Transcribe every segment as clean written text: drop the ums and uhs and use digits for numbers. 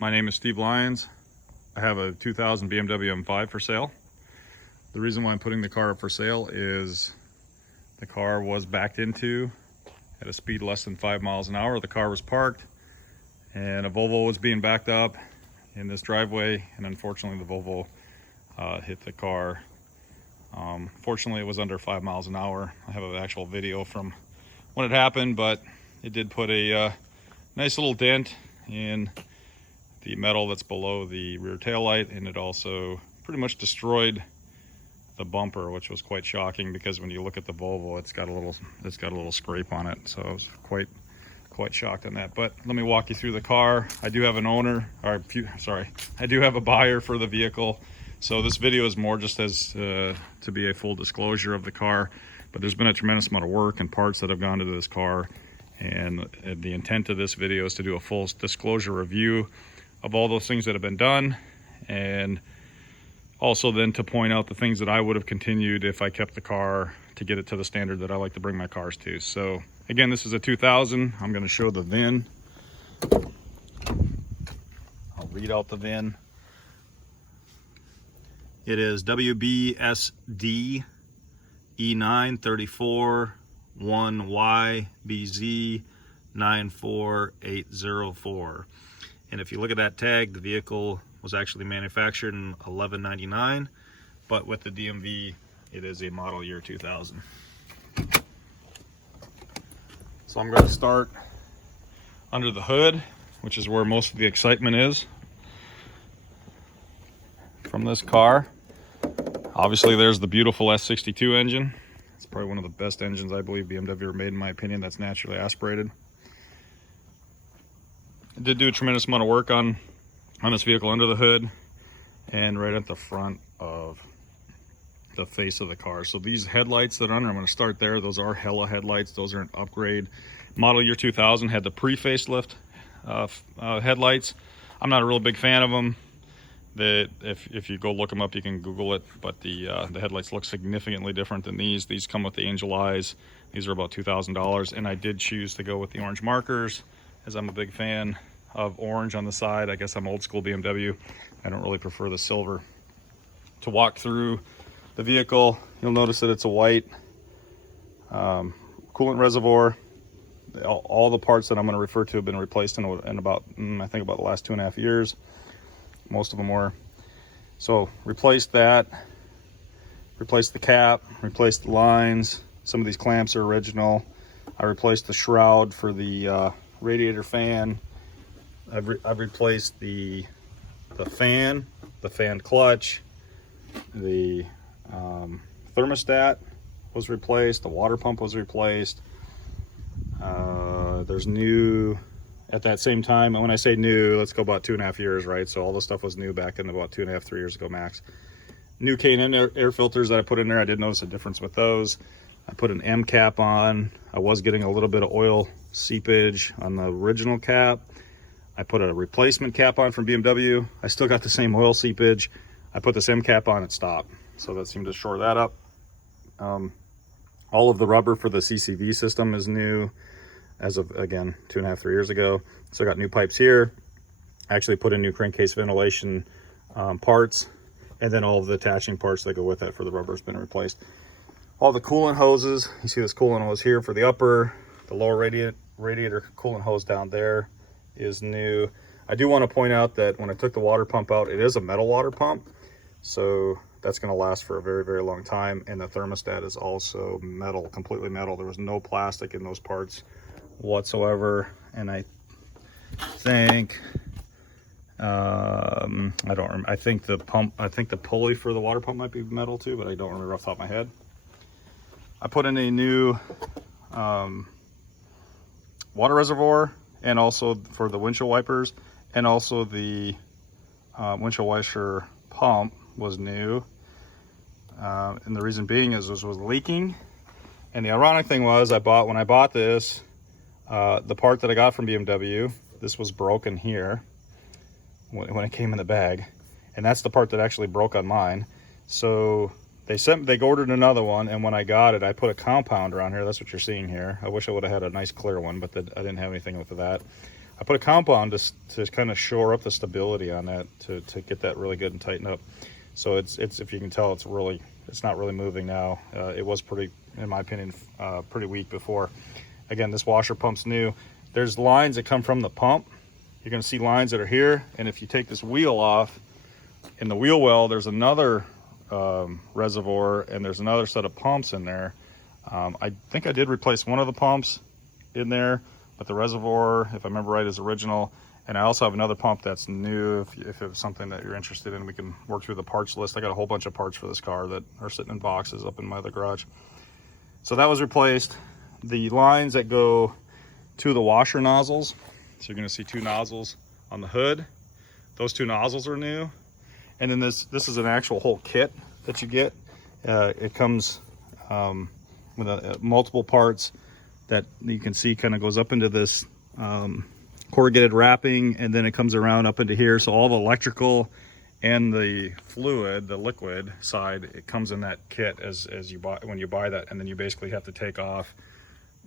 My name is Steve Lyons. I have a 2000 BMW M5 for sale. The reason why I'm putting the car up for sale is the car was backed into at a speed less than 5 miles an hour. The car was parked and a Volvo was being backed up in this driveway, and unfortunately the Volvo hit the car. Fortunately it was under 5 miles an hour. I have an actual video from when it happened, but it did put a nice little dent in the metal that's below the rear tail light, and it also pretty much destroyed the bumper, which was quite shocking because when you look at the Volvo, it's got a little scrape on it. So I was quite shocked on that. But let me walk you through the car. I do have an owner, or I do have a buyer for the vehicle. So this video is more just as to be a full disclosure of the car, but there's been a tremendous amount of work and parts that have gone into this car, and the intent of this video is to do a full disclosure review of all those things that have been done, and also then to point out the things that I would have continued if I kept the car to get it to the standard that I like to bring my cars to. So again, this is a 2000. I'm going to show the VIN. I'll read out the VIN. It is WBSD E934 1YBZ 94804. And if you look at that tag, the vehicle was actually manufactured in 1199, but with the DMV, it is a model year 2000. So I'm going to start under the hood, which is where most of the excitement is from this car. Obviously, there's the beautiful S62 engine. It's probably one of the best engines I believe BMW ever made, in my opinion, that's naturally aspirated. I did do a tremendous amount of work on this vehicle under the hood and right at the front of the face of the car. So these headlights that are under, I'm going to start there. Those are Hella headlights. Those are an upgrade. Model year 2000 had the pre-facelift headlights. I'm not a real big fan of them. If you go look them up, you can Google it, but the headlights look significantly different than these. These come with the angel eyes. These are about $2,000, and I did choose to go with the orange markers as I'm a big fan of orange on the side. I guess I'm old school BMW. I don't really prefer the silver. To walk through the vehicle, you'll notice that it's a white coolant reservoir. All the parts that I'm going to refer to have been replaced in about, I think about the last 2.5 years. Most of them were. So replaced that, replaced the cap, replaced the lines. Some of these clamps are original. I replaced the shroud for the radiator fan. I've replaced the fan clutch, the thermostat was replaced, the water pump was replaced. There's new, at that same time, and when I say new, let's go about 2.5 years, right? So all the stuff was new back in about 2.5, 3 years ago max. New K&N air filters that I put in there, I did notice a difference with those. I put an M cap on. I was getting a little bit of oil seepage on the original cap. I put a replacement cap on from BMW. I still got the same oil seepage. I put this M cap on, it stopped. So that seemed to shore that up. All of the rubber for the CCV system is new as of, again, 2.5, 3 years ago. So I got new pipes here. I actually put in new crankcase ventilation parts, and then all of the attaching parts that go with that for the rubber has been replaced. All the coolant hoses, you see this coolant hose here for the upper, the lower radiator coolant hose down there is new. I do want to point out that when I took the water pump out, it is a metal water pump, so that's going to last for a very, very long time. And the thermostat is also metal, completely metal. There was no plastic in those parts whatsoever. And I think I think the pulley for the water pump might be metal too, but I don't remember off the top of my head. I put in a new water reservoir, and also for the windshield wipers, and also the windshield washer pump was new. And the reason being is this was leaking. And the ironic thing was, when I bought this, the part that I got from BMW, this was broken here when it came in the bag, and that's the part that actually broke on mine. So they ordered another one, and when I got it, I put a compound around here. That's what you're seeing here. I wish I would have had a nice clear one, but I didn't have anything with that. I put a compound to kind of shore up the stability on that, to get that really good and tighten up. So it's if you can tell, it's not really moving now. It was pretty, in my opinion, pretty weak before. Again, this washer pump's new. There's lines that come from the pump. You're going to see lines that are here, and if you take this wheel off, in the wheel well, there's another reservoir, and there's another set of pumps in there. I think I did replace one of the pumps in there, but the reservoir, if I remember right, is original. And I also have another pump that's new. If it's something that you're interested in, we can work through the parts list. I got a whole bunch of parts for this car that are sitting in boxes up in my other garage. So that was replaced. The lines that go to the washer nozzles, so you're gonna see two nozzles on the hood. Those two nozzles are new. And then this is an actual whole kit that you get. It comes with multiple parts that you can see kind of goes up into this corrugated wrapping, and then it comes around up into here. So all the electrical and the fluid, the liquid side, it comes in that kit as you buy, when you buy that, and then you basically have to take off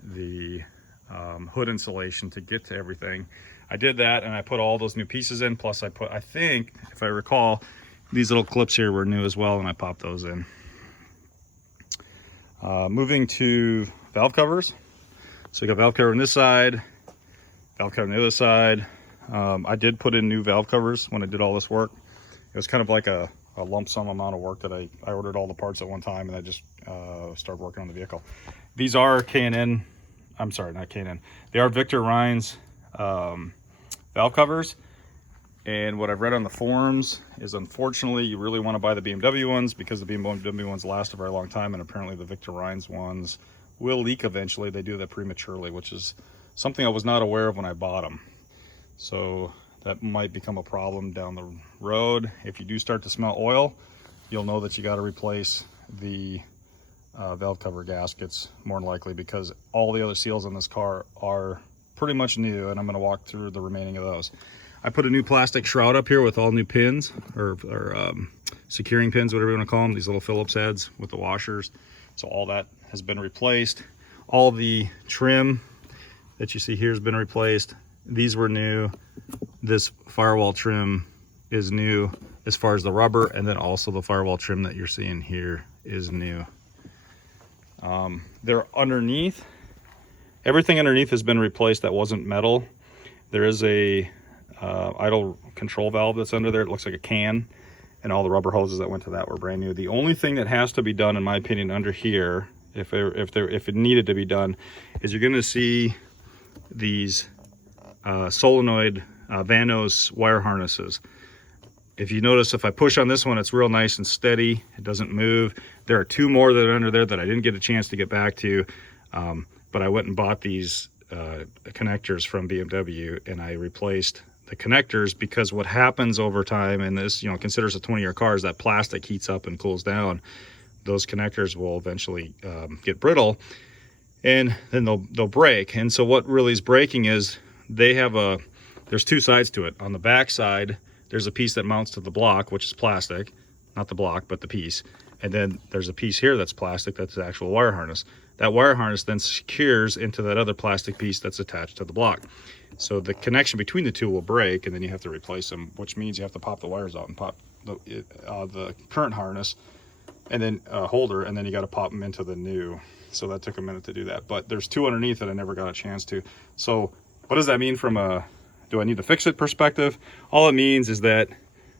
the hood insulation to get to everything. I did that, and I put all those new pieces in, plus I think, if I recall, these little clips here were new as well, and I popped those in. Moving to valve covers. So you got valve cover on this side, valve cover on the other side. I did put in new valve covers when I did all this work. It was kind of like a lump sum amount of work that I ordered all the parts at one time, and I just started working on the vehicle. These are K&N, I'm sorry, not K&N. They are Victor Reinz valve covers. And what I've read on the forums is, unfortunately, you really want to buy the BMW ones because the BMW ones last a very long time, and apparently the Victor Reinz ones will leak eventually. They do that prematurely, which is something I was not aware of when I bought them. So that might become a problem down the road. If you do start to smell oil, you'll know that you got to replace the valve cover gaskets more than likely, because all the other seals on this car are pretty much new, and I'm going to walk through the remaining of those. I put a new plastic shroud up here with all new pins, or securing pins, whatever you want to call them, these little Phillips heads with the washers. So all that has been replaced. All the trim that you see here has been replaced. These were new. This firewall trim is new as far as the rubber, and then also the firewall trim that you're seeing here is new. They're underneath. Everything underneath has been replaced that wasn't metal. There is a idle control valve that's under there. It looks like a can, and all the rubber hoses that went to that were brand new. The only thing that has to be done, in my opinion, under here, if it needed to be done, is you're going to see these solenoid Vanos wire harnesses. If you notice, if I push on this one, it's real nice and steady. It doesn't move. There are two more that are under there that I didn't get a chance to get back to, but I went and bought these connectors from BMW, and I replaced the connectors, because what happens over time, and this, considers a 20-year car, is that plastic heats up and cools down. Those connectors will eventually get brittle, and then they'll break. And so what really is breaking is there's two sides to it. On the back side, there's a piece that mounts to the block, which is plastic, not the block, but the piece. And then there's a piece here that's plastic, that's the actual wire harness. That wire harness then secures into that other plastic piece that's attached to the block. So the connection between the two will break, and then you have to replace them, which means you have to pop the wires out and pop the current harness and then holder, and then you got to pop them into the new. So that took a minute to do that. But there's two underneath that I never got a chance to. So what does that mean from a do I need to fix it perspective? All it means is that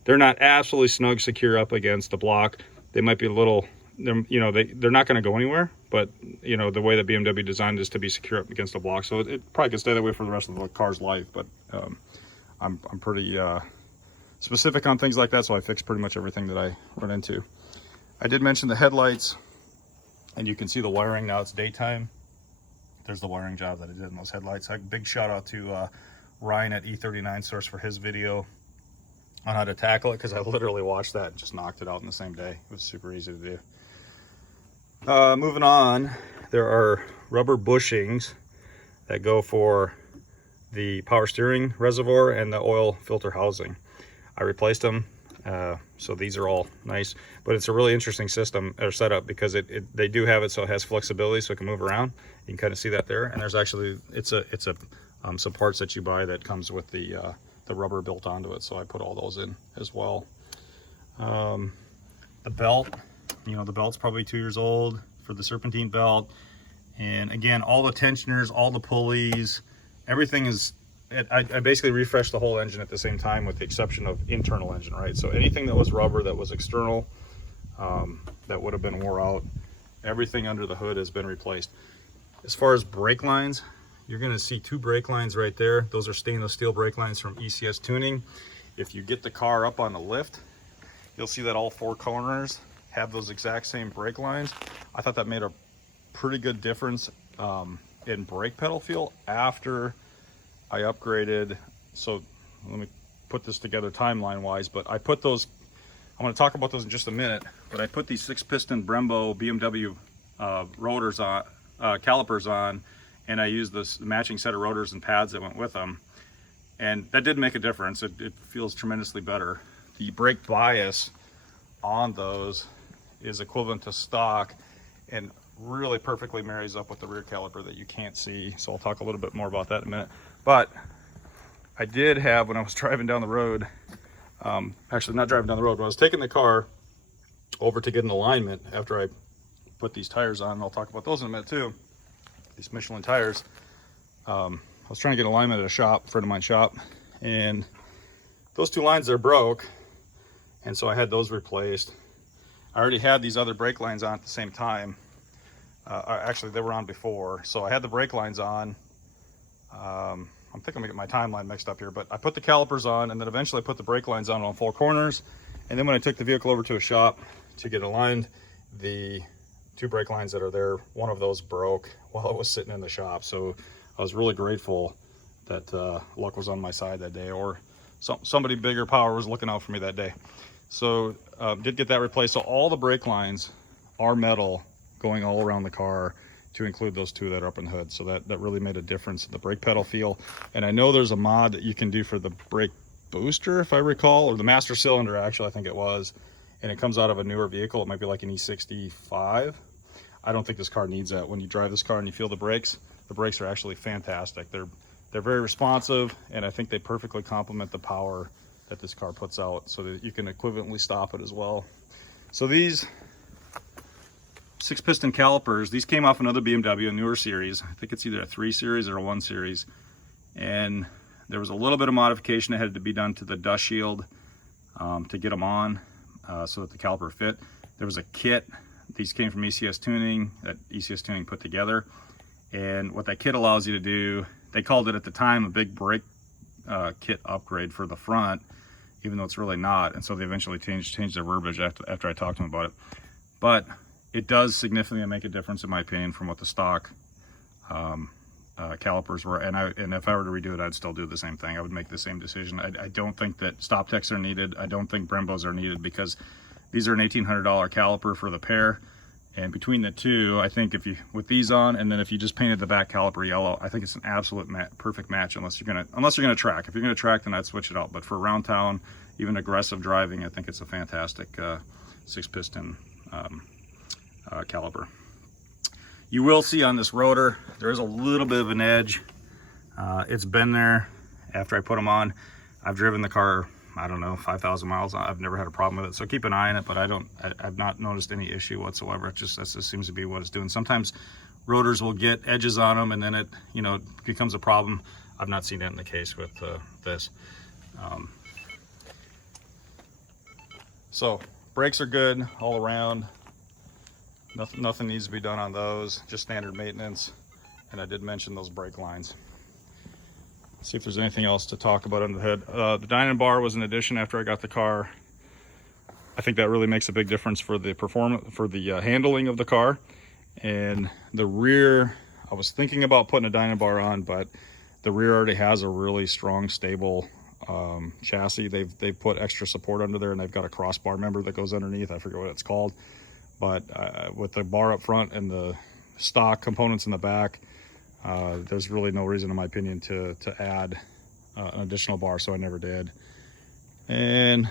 they're not absolutely snug secure up against the block. They might be a little, they're not going to go anywhere, but the way that BMW designed is to be secure up against the block. So it probably could stay that way for the rest of the car's life, but I'm pretty specific on things like that, so I fixed pretty much everything that I run into. I did mention the headlights, and you can see the wiring now. It's daytime. There's the wiring job that I did in those headlights. A big shout out to Ryan at E39 Source for his video on how to tackle it, because I literally watched that and just knocked it out in the same day. It was super easy to do. Moving on, there are rubber bushings that go for the power steering reservoir and the oil filter housing. I replaced them, so these are all nice, but it's a really interesting system or setup, because they do have it so it has flexibility, so it can move around. You can kind of see that there, and there's actually it's a some parts that you buy that comes with the rubber built onto it. So I put all those in as well. The belt, you know, the belt's probably 2 years old for the Serpentine belt. And again, all the tensioners, all the pulleys, everything is, I basically refreshed the whole engine at the same time with the exception of internal engine, right? So anything that was rubber that was external, that would have been wore out, everything under the hood has been replaced. As far as brake lines, you're gonna see 2 brake lines right there. Those are stainless steel brake lines from ECS Tuning. If you get the car up on the lift, you'll see that all 4 corners have those exact same brake lines. I thought that made a pretty good difference in brake pedal feel after I upgraded. So let me put this together timeline wise, but I put those, I'm going to talk about those in just a minute, but I put these 6-piston Brembo BMW rotors on, calipers on, and I used this matching set of rotors and pads that went with them, and that did make a difference. It feels tremendously better. The brake bias on those is equivalent to stock and really perfectly marries up with the rear caliper that you can't see. So I'll talk a little bit more about that in a minute. But I did have, when I was driving down the road, actually not driving down the road, when I was taking the car over to get an alignment after I put these tires on, and I'll talk about those in a minute too, these Michelin tires. I was trying to get alignment at a shop, friend of mine's shop, and those 2 lines there broke, and so I had those replaced. I already had these other brake lines on at the same time. Actually, they were on before, so I had the brake lines on. I think I'm gonna get my timeline mixed up here, but I put the calipers on, and then eventually I put the brake lines on 4 corners. And then when I took the vehicle over to a shop to get aligned, the 2 brake lines that are there, one of those broke while I was sitting in the shop. So I was really grateful that luck was on my side that day, or somebody bigger power was looking out for me that day. So did get that replaced. So all the brake lines are metal going all around the car, to include those 2 that are up in the hood. So that really made a difference in the brake pedal feel. And I know there's a mod that you can do for the brake booster, if I recall, or the master cylinder, actually, I think it was. And it comes out of a newer vehicle. It might be like an E65. I don't think this car needs that. When you drive this car and you feel the brakes are actually fantastic. They're very responsive, and I think they perfectly complement the power that this car puts out, so that you can equivalently stop it as well. So these 6-piston calipers, these came off another BMW, a newer series. I think it's either a 3 series or a 1 series. And there was a little bit of modification that had to be done to the dust shield to get them on so that the caliper fit. There was a kit. These came from ECS Tuning, that ECS Tuning put together. And what that kit allows you to do, they called it at the time a big brake kit upgrade for the front, even though it's really not. And so they eventually changed their verbiage after I talked to them about it. But it does significantly make a difference, in my opinion, from what the stock calipers were. And if I were to redo it, I'd still do the same thing. I would make the same decision. I don't think that stop techs are needed. I don't think Brembos are needed, because these are an $1,800 caliper for the pair. And between the 2, I think if you, with these on, and then if you just painted the back caliper yellow, I think it's an absolute perfect match, unless you're gonna track. If you're gonna track, then I'd switch it out. But for around town, even aggressive driving, I think it's a fantastic 6-piston caliper. You will see on this rotor, there is a little bit of an edge. It's been there after I put them on. I've driven the car, I don't know, 5,000 miles. I've never had a problem with it, so keep an eye on it, but I've not noticed any issue whatsoever. That just seems to be what it's doing. Sometimes rotors will get edges on them, and then it, you know, becomes a problem. I've not seen that in the case with this. So brakes are good all around. Nothing needs to be done on those, just standard maintenance. And I did mention those brake lines. Let's see if there's anything else to talk about under the hood. The dyno bar was an addition after I got the car. I think that really makes a big difference for the performance, for the handling of the car. And the rear, I was thinking about putting a dyno bar on, but the rear already has a really strong, stable chassis. They've put extra support under there, and they've got a crossbar member that goes underneath. I forget what it's called. But with the bar up front and the stock components in the back, there's really no reason, in my opinion, to add an additional bar, so I never did. And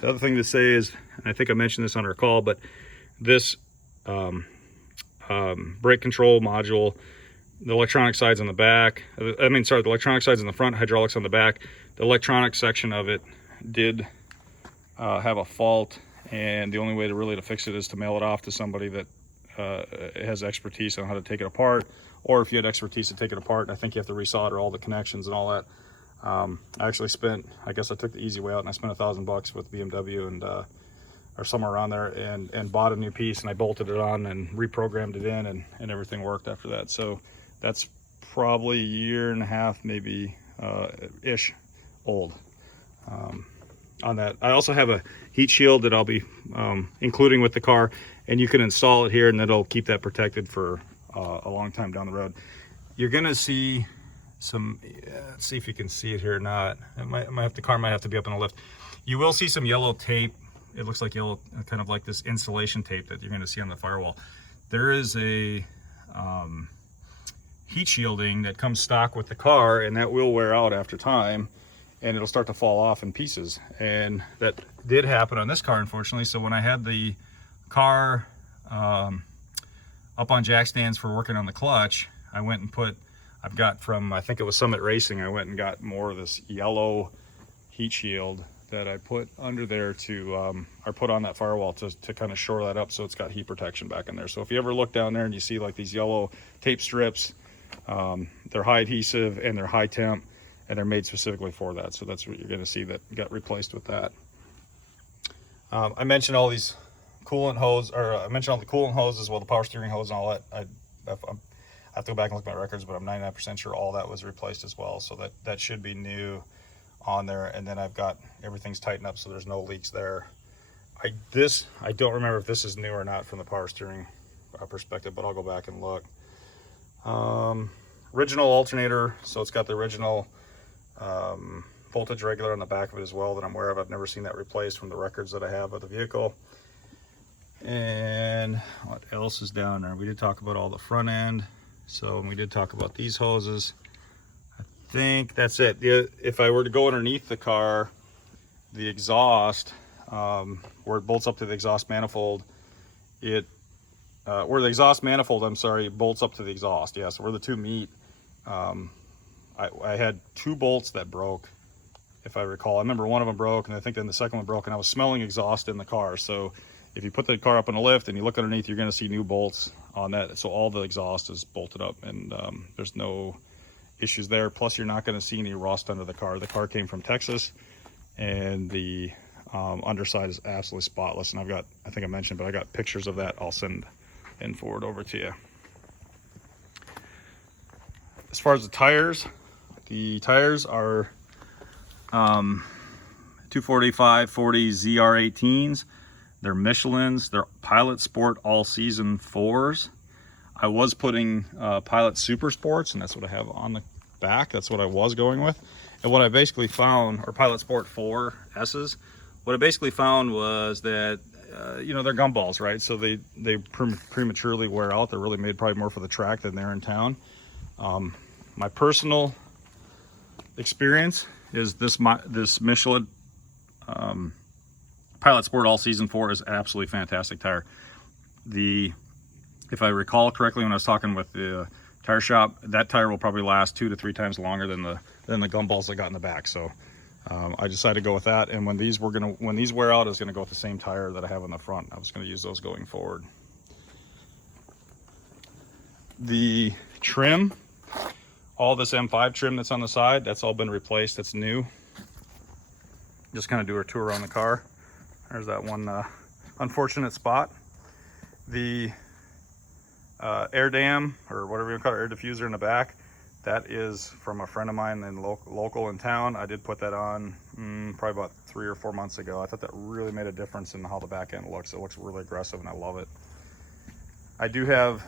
the other thing to say is, and I think I mentioned this on our call, but this brake control module the electronic side's in the back. I mean, sorry, the electronic side's in the front, hydraulics on the back. The electronic section of it did have a fault, and the only way to fix it is to mail it off to somebody that has expertise on how to take it apart, or if you had expertise to take it apart, I think you have to resolder all the connections and all that. I actually spent, I guess I took the easy way out, and I spent $1,000 with BMW and or somewhere around there, and bought a new piece, and I bolted it on and reprogrammed it in, and everything worked after that. So that's probably a year and a half, maybe ish old on that. I also have a heat shield that I'll be including with the car, and you can install it here, and it'll keep that protected for a long time down the road. You're gonna see some, let's see if you can see it here or not. The car might have to be up in a lift. You will see some yellow tape. It looks like yellow, kind of like this insulation tape that you're going to see on the firewall. There is a heat shielding that comes stock with the car, and that will wear out after time, and it'll start to fall off in pieces. And that did happen on this car, unfortunately. So when I had the car up on jack stands for working on the clutch, I went and I've got from, I think it was Summit Racing, I went and got more of this yellow heat shield that I put under there to, or put on that firewall to kind of shore that up, so it's got heat protection back in there. So if you ever look down there and you see like these yellow tape strips, they're high adhesive and they're high temp, and they're made specifically for that. So that's what you're going to see that got replaced with that. I mentioned all these coolant hose, or I mentioned all the coolant hoses as well, the power steering hose and all that. I have to go back and look at my records, but I'm 99% sure all that was replaced as well. So that should be new on there. And then I've got everything's tightened up, so there's no leaks there. I don't remember if this is new or not from the power steering perspective, but I'll go back and look. Original alternator, so it's got the original voltage regulator on the back of it as well that I'm aware of. I've never seen that replaced from the records that I have of the vehicle. And what else is down there? We did talk about all the front end, so we did talk about these hoses. I think that's it. If I were to go underneath the car, the exhaust, where it bolts up to the exhaust manifold, where the exhaust manifold, I'm sorry, bolts up to the exhaust. Yeah, so where the two meet, I had two bolts that broke, if I recall. I remember one of them broke, and I think then the second one broke, and I was smelling exhaust in the car. So if you put the car up on a lift and you look underneath, you're going to see new bolts on that. So all the exhaust is bolted up, and there's no issues there. Plus, you're not going to see any rust under the car. The car came from Texas, and the underside is absolutely spotless. And I've got, I think I mentioned, but I got pictures of that. I'll send and forward over to you. As far as the tires are 245 40 ZR18s. They're Michelin's. They're Pilot Sport All Season 4s. I was putting Pilot Super Sports, and that's what I have on the back. That's what I was going with. And what I basically found, or Pilot Sport 4S's, what I basically found was that, you know, they're gumballs, right? So they prematurely wear out. They're really made probably more for the track than they're in town. My personal experience is this Michelin Pilot Sport All Season 4 is an absolutely fantastic tire. If I recall correctly, when I was talking with the tire shop, that tire will probably last 2 to 3 times longer than the gumballs I got in the back. So I decided to go with that. And when these wear out, I was gonna go with the same tire that I have in the front. I was gonna use those going forward. The trim, all this M5 trim that's on the side, that's all been replaced. That's new. Just kind of do a tour around the car. There's that one unfortunate spot. The air dam, or whatever you call it, air diffuser in the back, that is from a friend of mine in local in town. I did put that on probably about 3 or 4 months ago. I thought that really made a difference in how the back end looks. It looks really aggressive, and I love it. I do have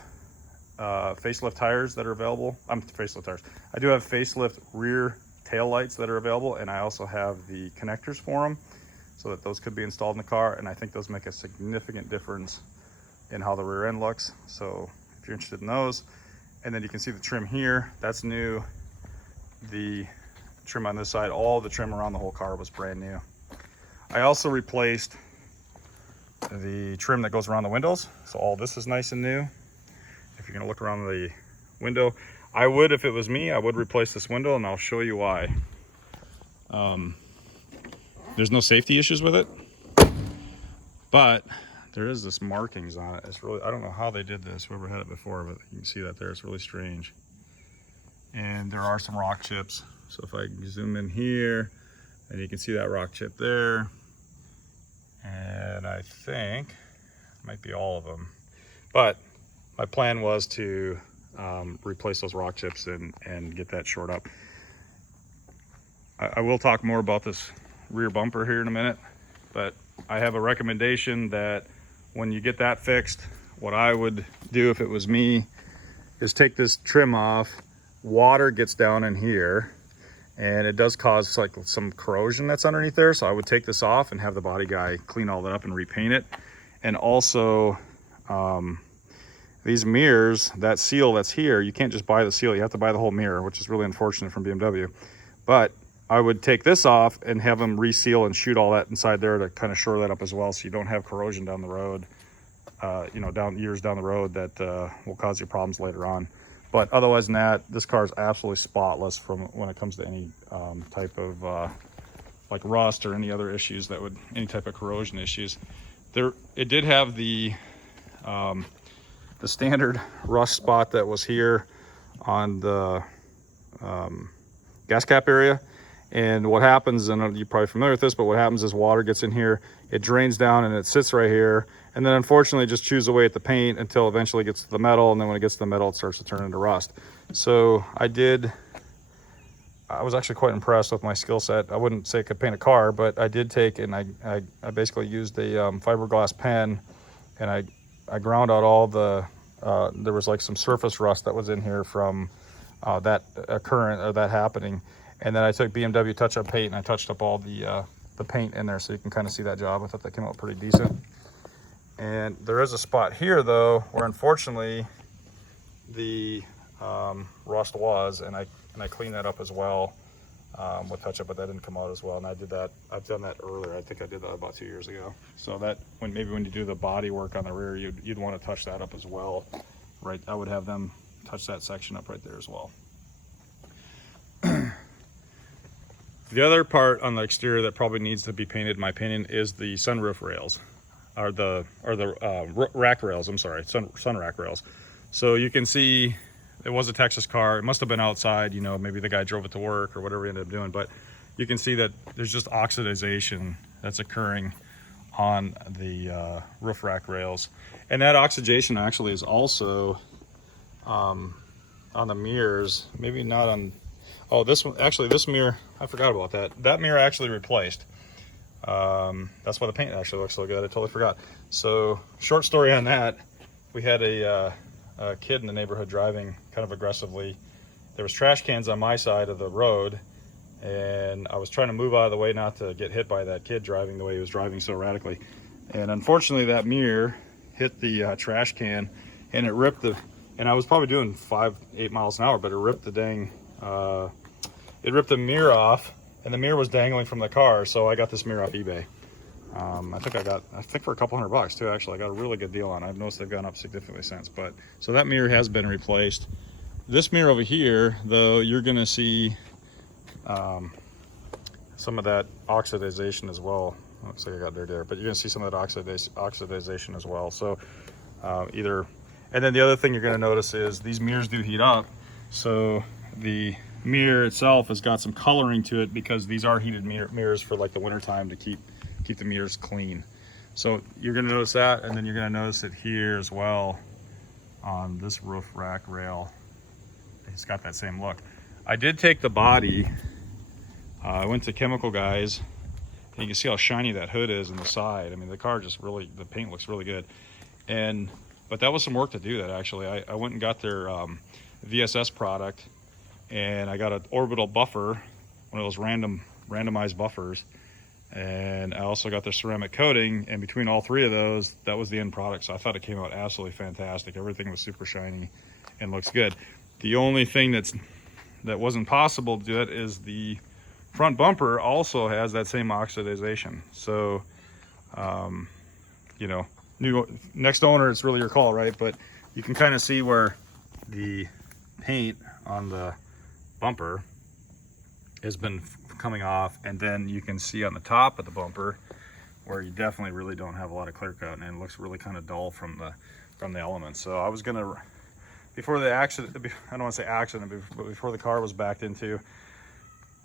facelift tires that are available. Facelift tires. I do have facelift rear tail lights that are available, and I also have the connectors for them, so that those could be installed in the car, and I think those make a significant difference in how the rear end looks. So if you're interested in those. And then you can see the trim here, that's new. The trim on this side, all the trim around the whole car was brand new. I also replaced the trim that goes around the windows, so all this is nice and new. If you're gonna look around the window, I would, if it was me, I would replace this window, and I'll show you why. There's no safety issues with it, but there is this markings on it. It's really, I don't know how they did this, whoever had it before, but you can see that there. It's really strange. And there are some rock chips. So if I zoom in here, and you can see that rock chip there. And I think it might be all of them. But my plan was to replace those rock chips and get that shored up. I will talk more about this rear bumper here in a minute, but I have a recommendation that when you get that fixed, what I would do if it was me is take this trim off. Water gets down in here, and it does cause like some corrosion that's underneath there. So I would take this off and have the body guy clean all that up and repaint it. And also these mirrors, that seal that's here, you can't just buy the seal, you have to buy the whole mirror, which is really unfortunate from BMW. But I would take this off and have them reseal and shoot all that inside there to kind of shore that up as well, so you don't have corrosion down the road, you know, years down the road that will cause you problems later on. But otherwise than that, this car is absolutely spotless from when it comes to any type of like rust or any other issues that would, any type of corrosion issues. It did have the standard rust spot that was here on the gas cap area. And what happens, and you're probably familiar with this, but what happens is water gets in here, it drains down and it sits right here. And then unfortunately it just chews away at the paint until eventually it gets to the metal. And then when it gets to the metal, it starts to turn into rust. So I was actually quite impressed with my skill set. I wouldn't say I could paint a car, but I did take, and I basically used a fiberglass pen, and I ground out all the, there was like some surface rust that was in here from that occurrence or that happening. And then I took BMW touch-up paint and I touched up all the paint in there, so you can kind of see that job. I thought that came out pretty decent. And there is a spot here though where unfortunately the rust was, and I cleaned that up as well with touch-up, but that didn't come out as well. And I did that, I've done that earlier. I think I did that about 2 years ago. So that maybe when you do the body work on the rear, you'd want to touch that up as well, right? I would have them touch that section up right there as well. The other part on the exterior that probably needs to be painted, in my opinion, is the sunroof rails, or the rack rails. I'm sorry, sun rack rails. So you can see it was a Texas car. It must have been outside. You know, maybe the guy drove it to work or whatever he ended up doing. But you can see that there's just oxidization that's occurring on the roof rack rails, and that oxidation actually is also on the mirrors. Maybe not on. Oh, this one, actually, this mirror, I forgot about that. That mirror actually replaced. That's why the paint actually looks so good. I totally forgot. So, short story on that, we had a kid in the neighborhood driving kind of aggressively. There was trash cans on my side of the road, and I was trying to move out of the way not to get hit by that kid driving the way he was driving so erratically. And unfortunately, that mirror hit the trash can, and it ripped the, and I was probably doing 5-8 miles an hour, but it ripped the dang, it ripped the mirror off, and the mirror was dangling from the car. So I got this mirror off eBay. I think for a couple $100 too, actually. I got a really good deal on it. I've noticed they've gone up significantly since, but so that mirror has been replaced. This mirror over here, though, you're gonna see some of that oxidization as well. Looks like I got dirt there, but you're gonna see some of that oxidization as well. So and then the other thing you're gonna notice is these mirrors do heat up. So the mirror itself has got some coloring to it because these are heated mirrors for like the winter time to keep the mirrors clean. So you're gonna notice that, and then you're gonna notice it here as well on this roof rack rail. It's got that same look. I did take the body, I went to Chemical Guys, and you can see how shiny that hood is on the side. I mean, the car just really, the paint looks really good. But that was some work to do that, actually. I went and got their VSS product, and I got an orbital buffer, one of those randomized buffers, and I also got their ceramic coating, and between all three of those, that was the end product. So I thought it came out absolutely fantastic. Everything was super shiny and looks good. The only thing that wasn't possible to do it is the front bumper also has that same oxidization. So you know, next owner, it's really your call, right? But you can kind of see where the paint on the bumper has been coming off, and then you can see on the top of the bumper where you definitely really don't have a lot of clear coat, and it looks really kind of dull from the elements. So I was gonna, before the accident, I don't want to say accident, but before the car was backed into,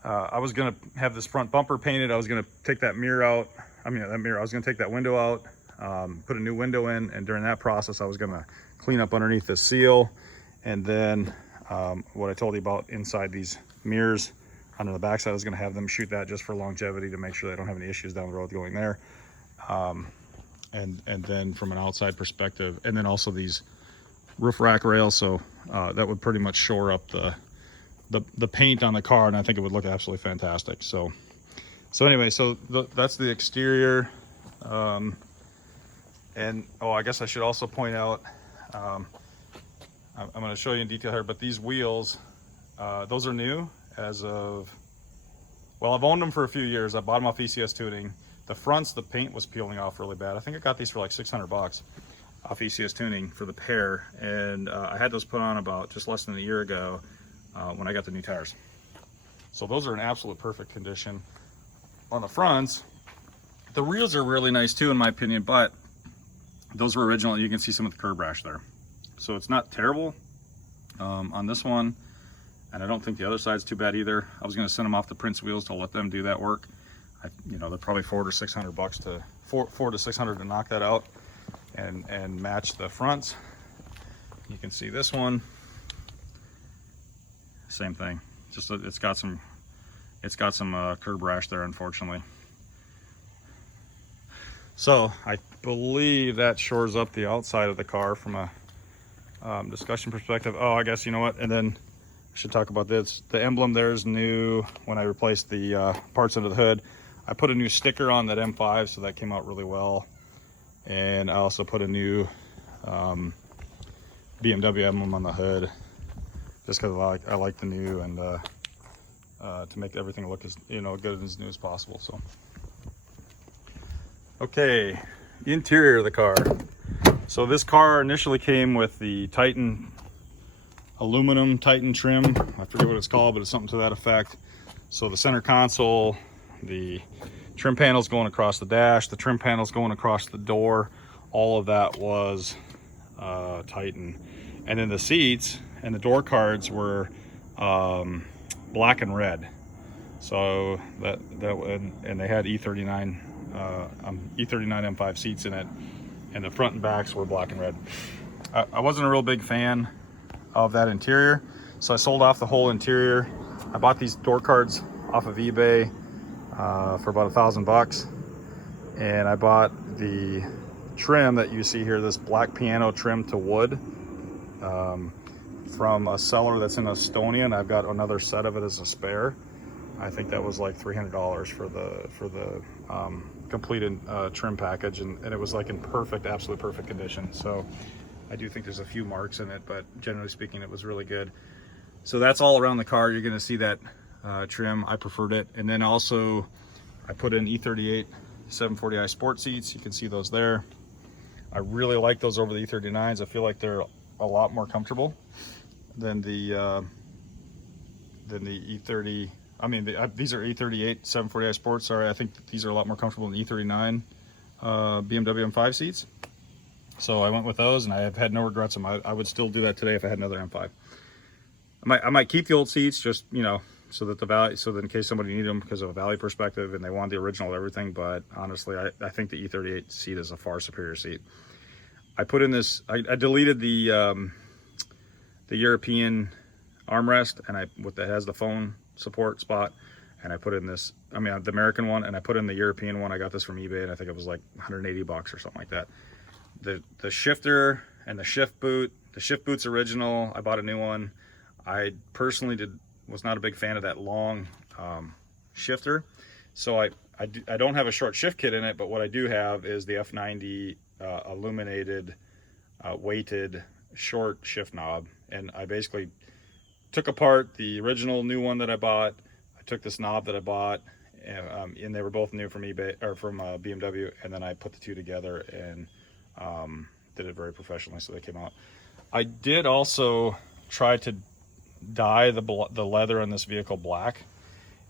I was gonna have this front bumper painted. I was gonna take that mirror out. I was gonna take that window out, put a new window in, and during that process I was gonna clean up underneath the seal, and then what I told you about inside these mirrors on the backside, I was gonna have them shoot that just for longevity to make sure they don't have any issues down the road going there. And then from an outside perspective, and then also these roof rack rails, so that would pretty much shore up the paint on the car, and I think it would look absolutely fantastic. So anyway, that's the exterior. And I guess I should also point out, I'm going to show you in detail here, but these wheels, those are new as of, well, I've owned them for a few years. I bought them off ECS Tuning. The fronts, the paint was peeling off really bad. I think I got these for like 600 bucks off ECS Tuning for the pair, and I had those put on about just less than a year ago when I got the new tires. So those are in absolute perfect condition. On the fronts, the wheels are really nice too, in my opinion, but those were original. You can see some of the curb rash there. So it's not terrible on this one, and I don't think the other side's too bad either. I was going to send them off the Prince wheels to let them do that work. They're probably $400 or $600 to $400 to $600 to knock that out and match the fronts. You can see this one, same thing. Just it's got some curb rash there, unfortunately. So I believe that shores up the outside of the car from a discussion perspective. Oh, I guess you know what, and then I should talk about this. The emblem there is new. When I replaced the parts under the hood, I put a new sticker on that M5, so that came out really well. And I also put a new BMW emblem on the hood, just because I like the new, and to make everything look as good and as new as possible. So okay, the interior of the car. So this car initially came with the Titan aluminum Titan trim. I forget what it's called, but it's something to that effect. So the center console, the trim panels going across the dash, the trim panels going across the door, all of that was Titan. And then the seats and the door cards were black and red. So and they had E39 M5 seats in it, and the front and backs were black and red. I wasn't a real big fan of that interior, so I sold off the whole interior. I bought these door cards off of eBay for about $1,000, and I bought the trim that you see here, this black piano trim to wood, from a seller that's in Estonia, and I've got another set of it as a spare. I think that was like $300 for the completed trim package, and it was like in absolute perfect condition. So I do think there's a few marks in it, but generally speaking, it was really good. So that's all around the car. You're going to see that trim. I preferred it. And then also I put in E38 740i sport seats. You can see those there. I really like those over the E39s. I feel like they're a lot more comfortable than the E30. I mean, these are E38 740i Sports. Sorry, I think these are a lot more comfortable than E39 BMW M5 seats. So I went with those, and I have had no regrets. I would still do that today if I had another M5. I might keep the old seats, just so that in case somebody needed them because of a value perspective and they want the original everything. But honestly, I think the E38 seat is a far superior seat. I put in this. I deleted the European armrest, and that has the phone support spot, and I put in this, the American one, and I put in the European one. I got this from eBay, and I think it was like 180 bucks or something like that. The shifter and the shift boot, the shift boot's original. I bought a new one. I personally was not a big fan of that long shifter, so I don't have a short shift kit in it, but what I do have is the F90 illuminated weighted short shift knob, and I basically took apart the original new one that I bought. I took this knob that I bought, and they were both new from eBay or from BMW, and then I put the two together and did it very professionally, so they came out. I did also try to dye the leather on this vehicle black,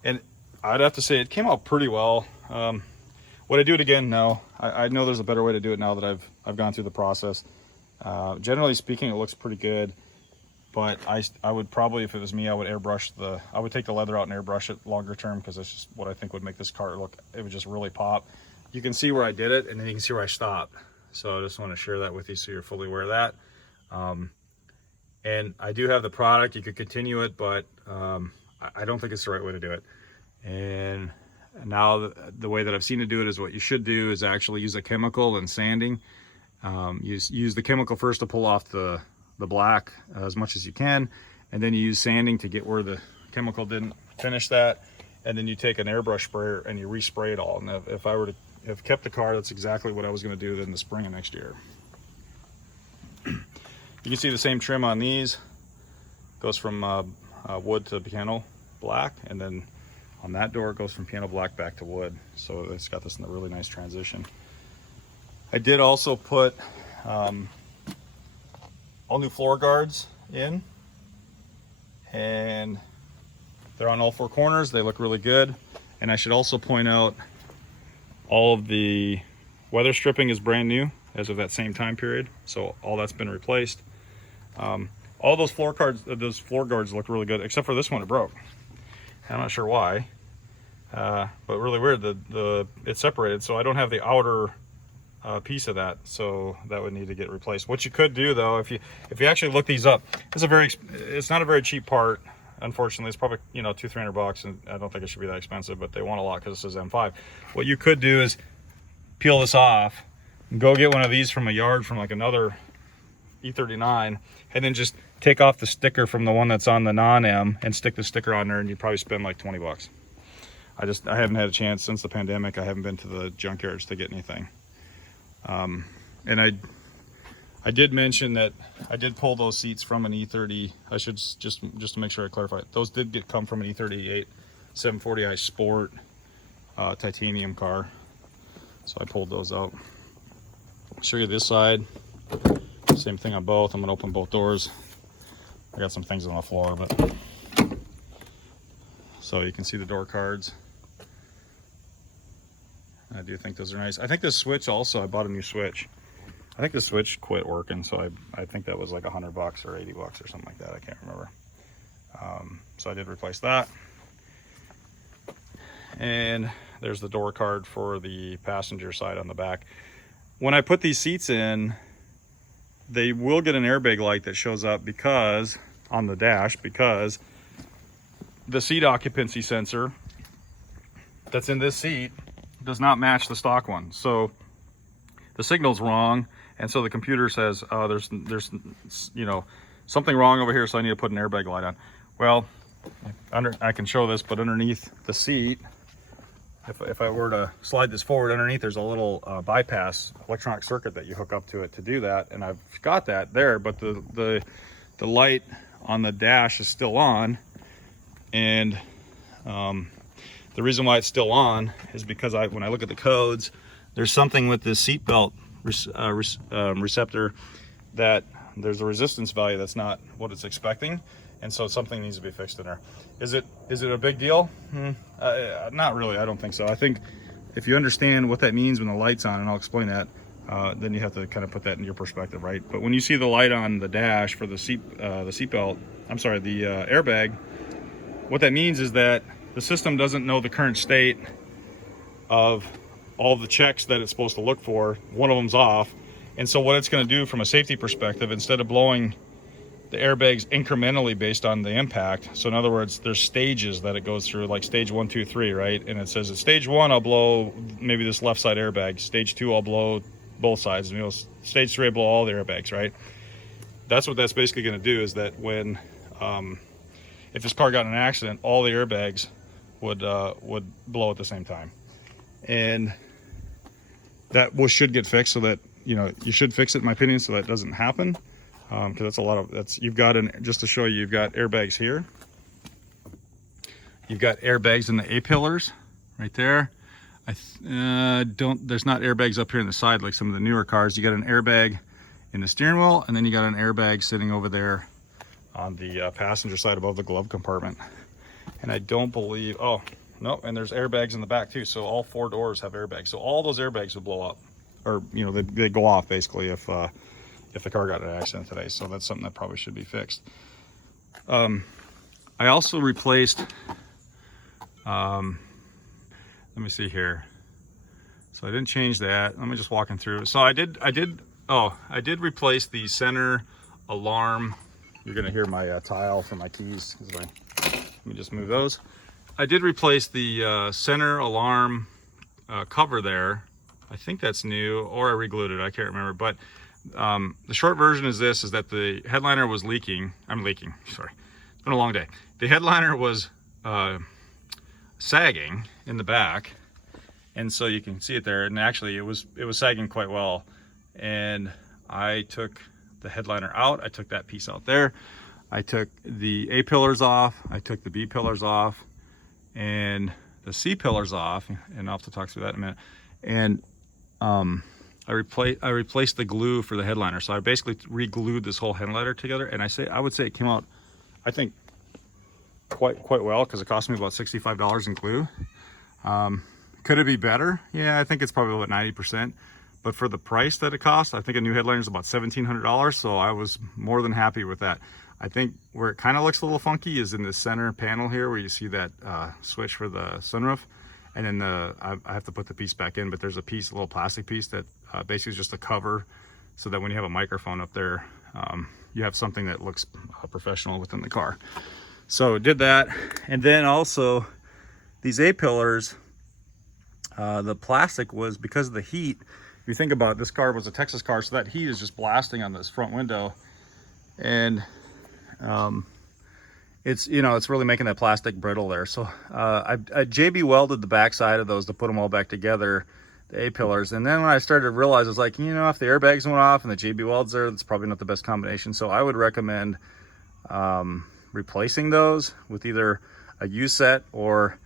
and I'd have to say it came out pretty well. Would I do it again? No. I know there's a better way to do it now that I've gone through the process. Generally speaking, it looks pretty good, but I would probably, if it was me, I would take the leather out and airbrush it longer term, because that's just what I think would make this car look, it would just really pop. You can see where I did it, and then you can see where I stopped. So I just want to share that with you so you're fully aware of that. And I do have the product. You could continue it, but I don't think it's the right way to do it. And now the way that I've seen it do it is what you should do is actually use a chemical and sanding. Use the chemical first to pull off the black as much as you can, and then you use sanding to get where the chemical didn't finish that, and then you take an airbrush sprayer and you respray it all. And if I were to have kept the car, that's exactly what I was going to do in the spring of next year. You can see the same trim on these. Goes from wood to piano black, and then on that door it goes from piano black back to wood. So it's got this really nice transition. I did also put all new floor guards in, and they're on all four corners. They look really good. And I should also point out all of the weather stripping is brand new as of that same time period, so all that's been replaced. All those floor guards look really good, except for this one, it broke. I'm not sure why, but really weird. It's separated, so I don't have the outer piece of that, so that would need to get replaced. What you could do though, if you actually look these up, it's not a very cheap part. Unfortunately, it's probably, you know, $200-300, and I don't think it should be that expensive, but they want a lot because it says M5. What you could do is peel this off and go get one of these from a yard from like another E39, and then just take off the sticker from the one that's on the non-M and stick the sticker on there, and you'd probably spend like $20. I haven't had a chance since the pandemic. I haven't been to the junkyards to get anything. And I did mention that I did pull those seats from an E30. I should just to make sure I clarify it. Those did come from an E38 740i Sport titanium car. So I pulled those out. I'll show you this side. Same thing on both. I'm gonna open both doors. I got some things on the floor, but so you can see the door cards. I do think those are nice. I think this switch also, I bought a new switch. I think the switch quit working, so I think that was like $100 or $80 or something like that. I can't remember. So I did replace that. And there's the door card for the passenger side on the back. When I put these seats in, they will get an airbag light that shows up because on the dash, because the seat occupancy sensor that's in this seat does not match the stock one. So the signal's wrong, and so the computer says, oh, there's you know, something wrong over here, so I need to put an airbag light on. Well, I can show this, but underneath the seat, if I were to slide this forward, underneath there's a little bypass electronic circuit that you hook up to it to do that, and I've got that there, but the light on the dash is still on, and the reason why it's still on is because when I look at the codes, there's something with this seat belt receptor that there's a resistance value that's not what it's expecting, and so something needs to be fixed in there. Is it a big deal? Not really. I don't think so. I think if you understand what that means when the light's on, and I'll explain that, then you have to kind of put that in your perspective, right? But when you see the light on the dash for the seat belt, I'm sorry, the airbag, what that means is that the system doesn't know the current state of all the checks that it's supposed to look for. One of them's off, and so what it's going to do from a safety perspective, instead of blowing the airbags incrementally based on the impact, so in other words, there's stages that it goes through, like stage 1, 2, 3, right? And it says at stage 1 I'll blow maybe this left side airbag, stage 2 I'll blow both sides, you know, stage 3 I blow all the airbags, right? That's what that's basically going to do, is that when if this car got in an accident, all the airbags would blow at the same time, and that should get fixed, so that, you know, you should fix it, in my opinion, so that doesn't happen, because that's a lot of, you've got just to show you, you've got airbags here, you've got airbags in the A-pillars right there. There's not airbags up here in the side like some of the newer cars. You got an airbag in the steering wheel, and then you got an airbag sitting over there on the passenger side above the glove compartment. And I don't believe, oh, no, and there's airbags in the back too. So all 4 doors have airbags. So all those airbags would blow up, or, you know, they go off basically if the car got in an accident today. So that's something that probably should be fixed. I also replaced, let me see here. So I didn't change that. Let me just walk through. So I did replace the center alarm. You're gonna hear my tile for my keys. Let me just move those. I did replace the center alarm cover there. I think that's new, or I re-glued it, I can't remember. But the short version is this, is that the headliner was leaking. Sorry, it's been a long day. The headliner was sagging in the back, and so you can see it there, and actually it was sagging quite well. And I took the headliner out, I took that piece out there, I took the A pillars off, I took the B pillars off, and the C pillars off, and I'll have to talk through that in a minute. And I replaced the glue for the headliner. So I basically re-glued this whole headliner together, and I would say it came out, I think, quite well, because it cost me about $65 in glue. Could it be better? Yeah, I think it's probably about 90%. But for the price that it cost, I think a new headliner is about $1,700. So I was more than happy with that. I think where it kind of looks a little funky is in the center panel here, where you see that switch for the sunroof. And then I have to put the piece back in, but there's a little plastic piece that basically is just a cover, so that when you have a microphone up there, you have something that looks professional within the car. So did that. And then also these A-pillars, the plastic was, because of the heat, if you think about it, this car was a Texas car, so that heat is just blasting on this front window. And it's, you know, it's really making that plastic brittle there. So I JB welded the back side of those to put them all back together, the A-pillars. And then when I started to realize, I was like, you know, if the airbags went off and the JB welds there, that's probably not the best combination. So I would recommend replacing those with either a U set, or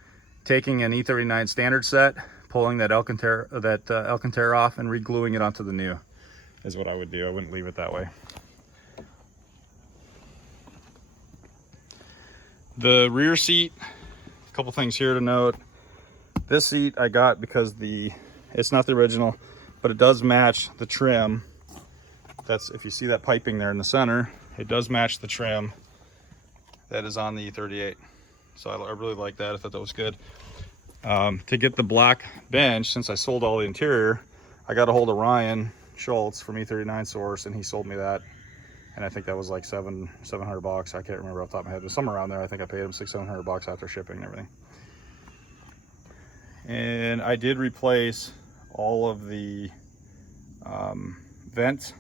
taking an E39 standard set, pulling that Alcantara off and re-gluing it onto the new, is what I would do. I wouldn't leave it that way. The rear seat, a couple things here to note. This seat I got because it's not the original, but it does match the trim. That's, if you see that piping there in the center, it does match the trim that is on the E38. So I really like that. I thought that was good. To get the black bench, since I sold all the interior, I got a hold of Ryan Schultz from E39 Source, and he sold me that. And I think that was like $700. I can't remember off the top of my head, but somewhere around there. I think I paid him $600-700 after shipping and everything. And I did replace all of the vents.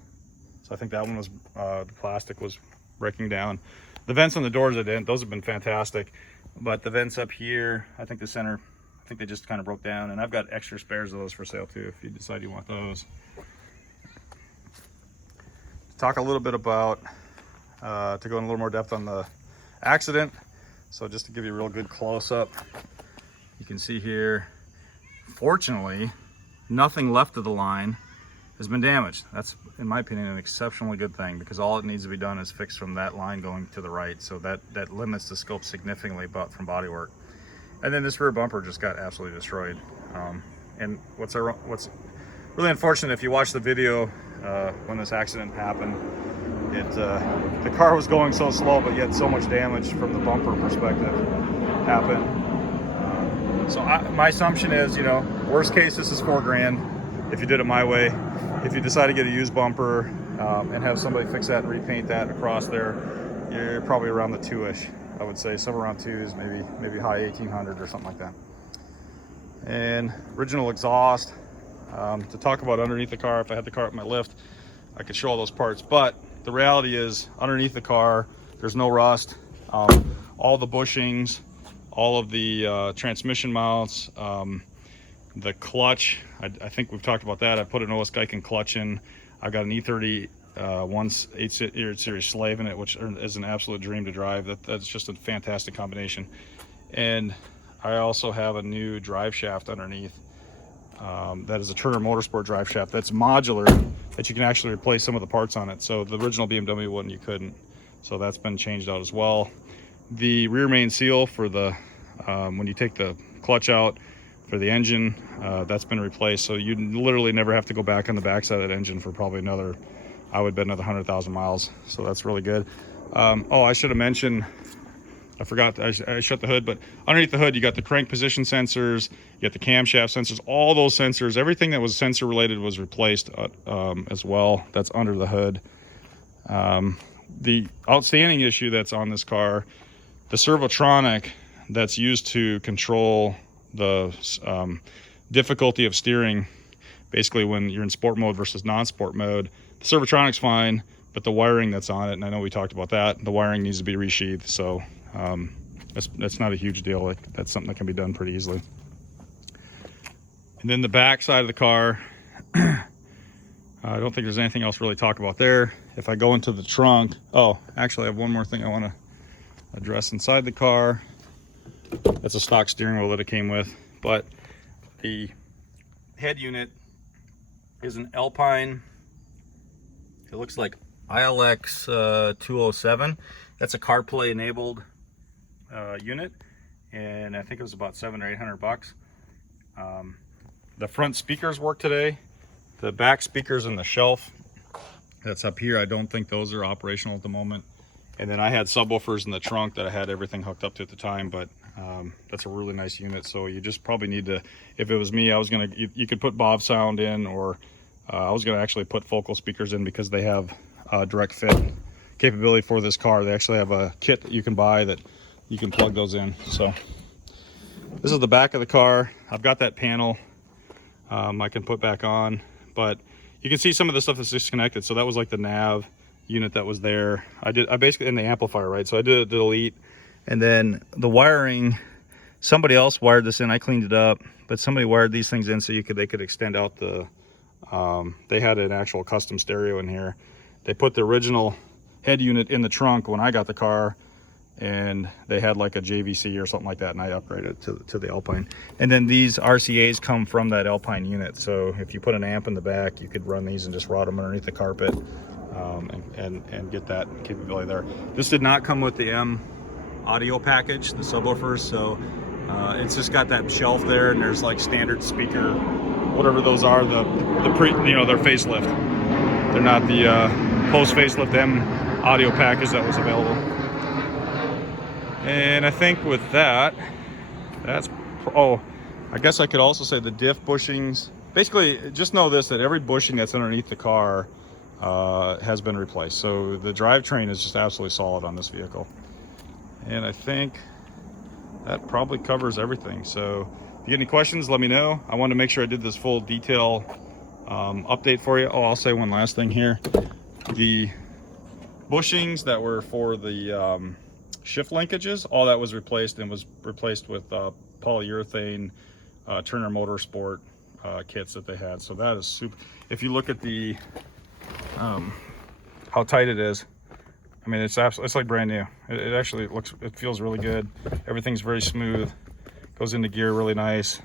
So I think that one was, the plastic was breaking down. The vents on the doors, those have been fantastic. But the vents up here, I think the center, I think they just kind of broke down. And I've got extra spares of those for sale too, if you decide you want those. Talk a little bit about, to go in a little more depth on the accident. So just to give you a real good close-up, you can see here, fortunately, nothing left of the line has been damaged. That's, in my opinion, an exceptionally good thing, because all it needs to be done is fixed from that line going to the right. So that limits the scope significantly from bodywork. And then this rear bumper just got absolutely destroyed. And what's really unfortunate, if you watch the video when this accident happened, the car was going so slow, but yet so much damage from the bumper perspective happened. So my assumption is, you know, worst case, this is $4,000 if you did it my way. If you decide to get a used bumper and have somebody fix that and repaint that across there, you're probably around the 2-ish. I would say somewhere around 2s, maybe high 1,800 or something like that. And original exhaust. To talk about underneath the car, if I had the car up my lift, I could show all those parts. But the reality is, underneath the car, there's no rust. All the bushings, all of the transmission mounts, the clutch, I think we've talked about that. I put an OS Geiken clutch in. I've got an E30 8 series Slave in it, which is an absolute dream to drive. That's just a fantastic combination. And I also have a new drive shaft underneath. That is a Turner Motorsport drive shaft that's modular, that you can actually replace some of the parts on it. So the original BMW one, you couldn't. so that's been changed out as well. The rear main seal for the when you take the clutch out for the engine, that's been replaced, so you literally never have to go back on the backside of that engine for probably another, I would bet, another 100,000 miles. So that's really good. Oh, I should have mentioned, I forgot, I shut the hood, but underneath the hood you got the crank position sensors, you got the camshaft sensors, all those sensors, everything that was sensor related was replaced as well. That's under the hood. The outstanding issue that's on this car, the Servotronic that's used to control the difficulty of steering, basically when you're in sport mode versus non-sport mode, the Servotronic's fine, but the wiring that's on it, and I know we talked about that, the wiring needs to be resheathed. So that's not a huge deal. That's something that can be done pretty easily. And then the back side of the car, I don't think there's anything else really to talk about there. If I go into the trunk, oh, actually I have one more thing I want to address inside the car. That's a stock steering wheel that it came with, but the head unit is an Alpine, it looks like ILX 207. That's a CarPlay enabled unit, and I think it was about $700 or $800. The front speakers work today. The back speakers and the shelf that's up here, I don't think those are operational at the moment. And then I had subwoofers in the trunk that I had everything hooked up to at the time, but that's a really nice unit. So you just probably need to, if it was me, I was gonna, you could put Bob sound in, or I was gonna actually put focal speakers in, because they have direct fit capability for this car. They actually have a kit that you can buy that you can plug those in. So this is the back of the car. I've got that panel I can put back on, but you can see some of the stuff that's disconnected. So that was like the nav unit that was there. I basically, in the amplifier, right? So I did a delete, and then the wiring, somebody else wired this in. I cleaned it up, but somebody wired these things in so they could extend out the they had an actual custom stereo in here. They put the original head unit in the trunk when I got the car, and they had like a JVC or something like that, and I upgraded it to the Alpine. And then these RCAs come from that Alpine unit, so if you put an amp in the back, you could run these and just route them underneath the carpet and get that capability there. This did not come with the M audio package, the subwoofers, so it's just got that shelf there, and there's like standard speaker, whatever those are, the pre, you know, they're facelift. They're not the post facelift M audio package that was available. And I think with that, that's, oh, I guess I could also say the diff bushings. Basically, just know this, that every bushing that's underneath the car has been replaced. So the drivetrain is just absolutely solid on this vehicle. And I think that probably covers everything. So if you get any questions, let me know. I wanted to make sure I did this full detail update for you. Oh, I'll say one last thing here. The bushings that were for the shift linkages, all that was replaced, and was replaced with polyurethane Turner Motorsport kits that they had. So that is super. If you look at the how tight it is, I mean, it's absolutely, it's like brand new. It actually looks, it feels really good. Everything's very smooth, goes into gear really nice.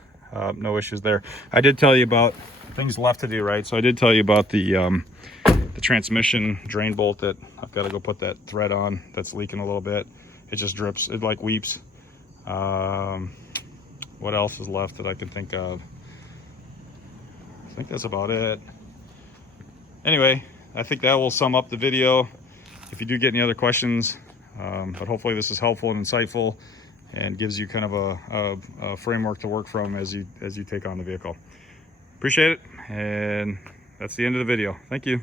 No issues there. I did tell you about things left to do, right? So I did tell you about the transmission drain bolt that I've got to go put that thread on that's leaking a little bit. It just drips, it like weeps. What else is left that I can think of? I think that's about it. Anyway, I think that will sum up the video. If you do get any other questions, but hopefully this is helpful and insightful, and gives you kind of a framework to work from as you take on the vehicle. Appreciate it, and that's the end of the video. Thank you.